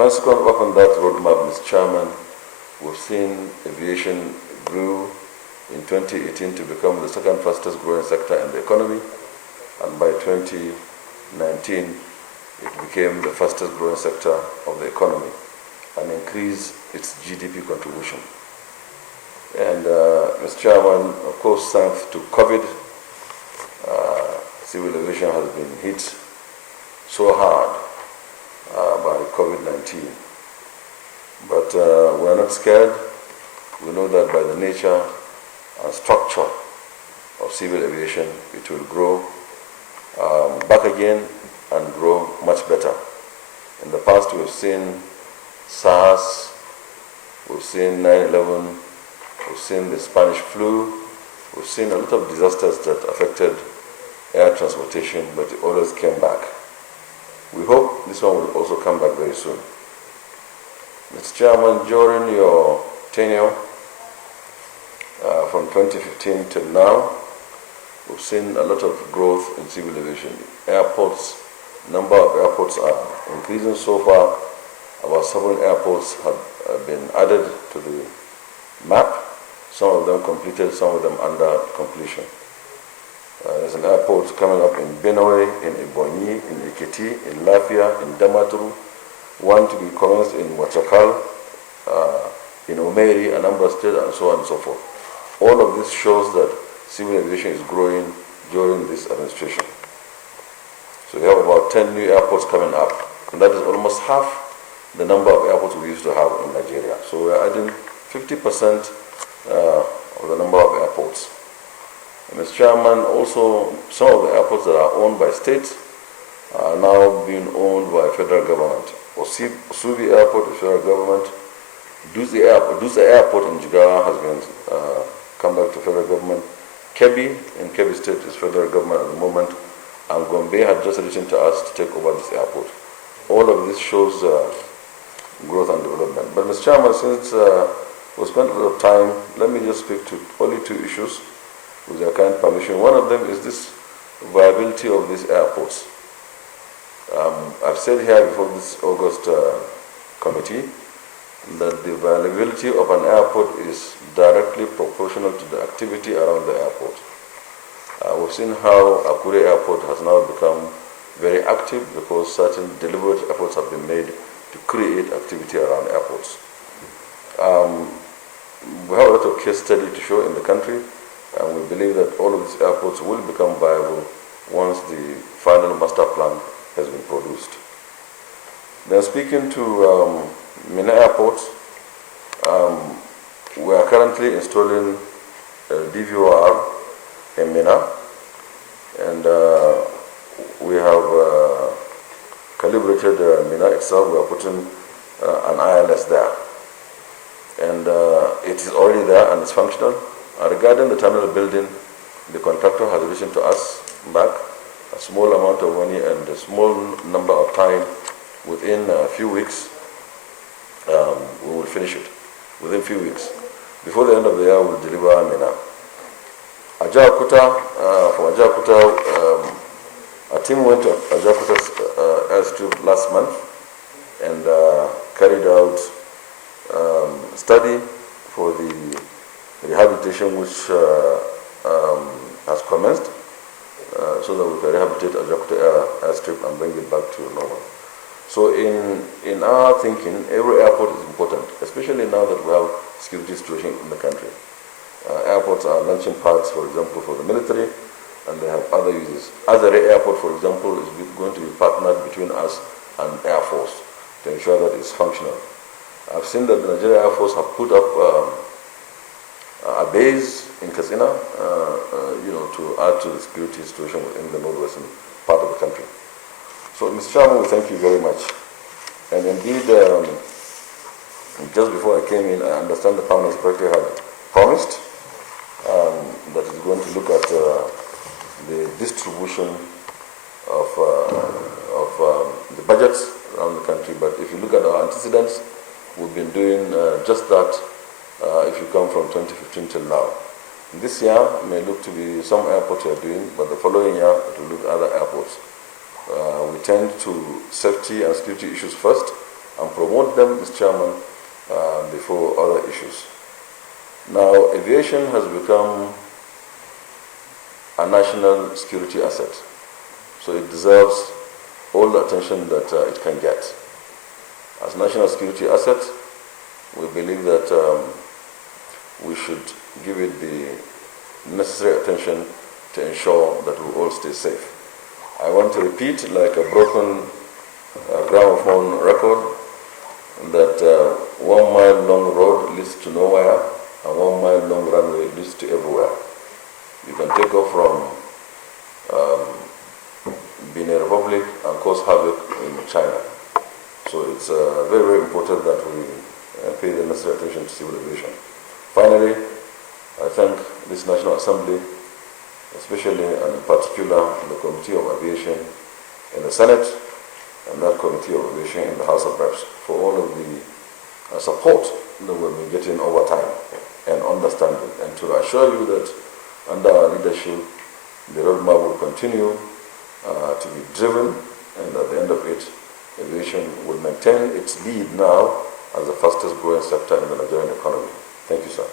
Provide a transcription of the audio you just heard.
Consequent upon that roadmap, Mr. Chairman, we've seen aviation grew in 2018 to become the second fastest growing sector in the economy, and by 2019 it became the fastest growing sector of the economy and increased its GDP contribution. And Mr. Chairman, of course, thanks to COVID, civil aviation has been hit so hard by COVID-19. But we are not scared. We know that by the nature and structure of civil aviation, it will grow back again and grow much better. In the past, we've seen SARS, we've seen 9/11, we've seen the Spanish flu, we've seen a lot of disasters that affected air transportation, but it always came back. We hope this one will also come back very soon. Mr. Chairman, during your tenure, from 2015 till now, we've seen a lot of growth in civil aviation. Airports, number of airports are increasing so far. About 7 airports have been added to the map. Some of them completed, some of them under completion. There's an airport coming up in Benue, in Ebonyi, in Ekiti, in Lafia, in Damaturu, one to be commenced in Wachakal, in Omeri, Anambra State, and so on and so forth. All of this shows that civil aviation is growing during this administration. So we have about 10 new airports coming up, and that is almost half the number of airports we used to have in Nigeria. So we are adding 50% of the number of airports. And Mr. Chairman, also some of the airports that are owned by states are now being owned by federal government. Osubi Airport is federal government. Dutse Airport in Jigawa has been come back to federal government. Kebbi in Kebbi State is federal government at the moment, and Gombe had just written to us to take over this airport. All of this shows growth and development. But Mr. Chairman, since we spent a lot of time, let me just speak to only 2 issues with your kind permission. One of them is this viability of these airports. I've said here before this August committee that the viability of an airport is directly proportional to the activity around the airport. We've seen how Akure Airport has now become very active because certain deliberate efforts have been made to create activity around airports. We have a lot of case study to show in the country, and we believe that all of these airports will become viable once the final master plan has been produced. Then speaking to Mina Airport, we are currently installing DVOR in Mina, and we have calibrated Mina itself. We are putting an ILS there, and it is already there and it's functional. Regarding the terminal building, the contractor has written to us back a small amount of money and a small number of time. Within a few weeks, we will finish it. Within a few weeks. Before the end of the year, we will deliver Mina. Ajaokuta, from Ajaokuta, a team went to Ajaokuta's airstrip last month and carried out study for the rehabilitation which has commenced, so that we can rehabilitate Ajaokuta airstrip and bring it back to normal. So in our thinking, every airport is important, especially now that we have security situation in the country. Airports are launching pads, for example, for the military, and they have other uses. Azare Airport, for example, is going to be partnered between us and Air Force to ensure that it's functional. I've seen that the Nigerian Air Force have put up a base in Katsina, to add to the security situation in the northwestern part of the country. So, Mr. Chairman, we thank you very much. And indeed, just before I came in, I understand the Permanent Secretary had promised that he's going to look at the distribution of the budgets around the country. But if you look at our antecedents, we've been doing just that if you come from 2015 till now. This year may look to be some airports we are doing, but the following year it will look at other airports. We tend to safety and security issues first, and promote them, Mr. Chairman, before other issues. Now, aviation has become a national security asset, so it deserves all the attention that it can get. As national security asset, we believe that we should give it the necessary attention to ensure that we all stay safe. I want to repeat, like a broken gramophone record, that 1 mile long road leads to nowhere and 1 mile long runway leads to everywhere. You can take off from Benin Republic and cause havoc in China. So it's very, very important that we pay the necessary attention to civil aviation. Finally, I thank this National Assembly, especially and in particular the Committee of Aviation in the Senate and that Committee of Aviation in the House of Reps for all of the support that we've been getting over time and understanding, and to assure you that under our leadership the roadmap will continue to be driven, and at the end of it, aviation will maintain its lead now as the fastest growing sector in the Nigerian economy. Thank you, sir.